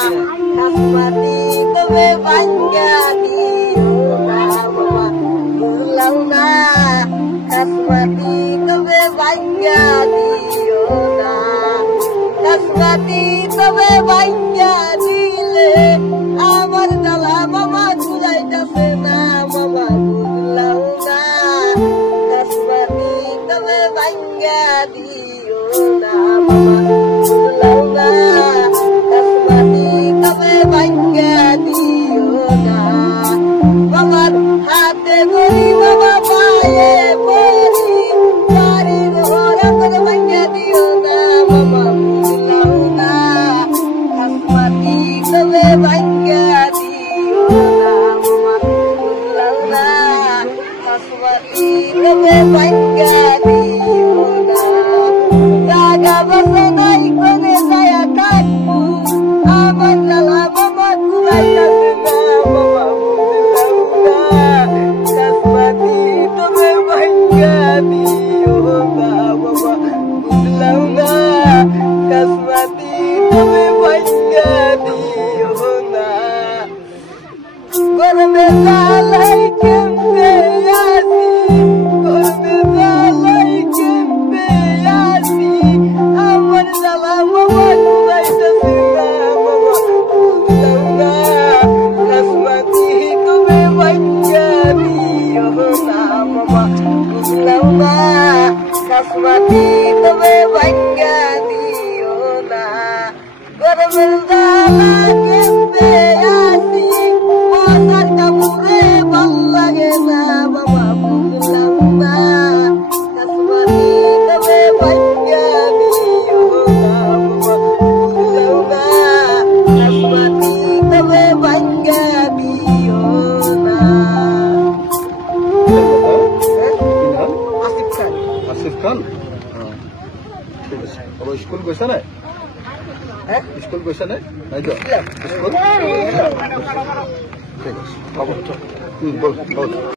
কাসমাতি তবে ভাঙ্গা দিও না বাবা বুঝলাম না কাসমাতি তবে ভাঙ্গা দিও না কাসমাতি তবে ভাঙ্গা দিলে আমার জ্বালা বাবা ঘুরাইতেছে না বাবা বুঝলাম না কাসমাতি তবে ভাঙ্গা দিও না বাবা বুঝলাম না কাসমাতি তবে ভাঙ্গা দিও না বাবার হাতে ধরি বাবা পায়ে পড়ি বাড়ির ঘর করে ভাঙ্গা দিও না বাবা বুঝলাম না কাসমাতি তবে ভাঙ্গা দিও না বাবা বুঝলাম না কাসমাতি তবে ভাঙ্গা দিও না জাগা বসে নাই কোনে যায়া থাকবো আমার জ্বালা বাবা ঘুরাইতাছে না বাবা বুঝলাম না কাসমাতি তবে ভাঙ্গা দিও না বাবা বুঝলাম না কাসমাতি তবে ভাঙ্গা দিও না গরমে জ্বালাই কেমনে আসি গরমে জ্বালাই কেমনে আসি আমার জ্বালা বাবা ঘুরাইতেছে না বাবা বুঝলাম না কাসমাতি তবে ভাঙ্গা দিও না বাবা বুঝলাম না কাসমাতি তবে ভাঙ্গা দিও না গরমের জ্বালা কেমনে আসি মশার কামড়ে ভাল লাগে না বাবা বুঝলাম না কাসমাতি তবে ভাঙ্গা দিও না বাবা বুঝলাম না কাসমাতি তবে ভাঙ্গা দিও না আসিফ খান আসিফ খান ঠিক আছে আবার স্কুল গৈছা নাই স্কুল গৈছা নাই নাই যোৱা স্কুল ঠিক আছে হ'ব বল বল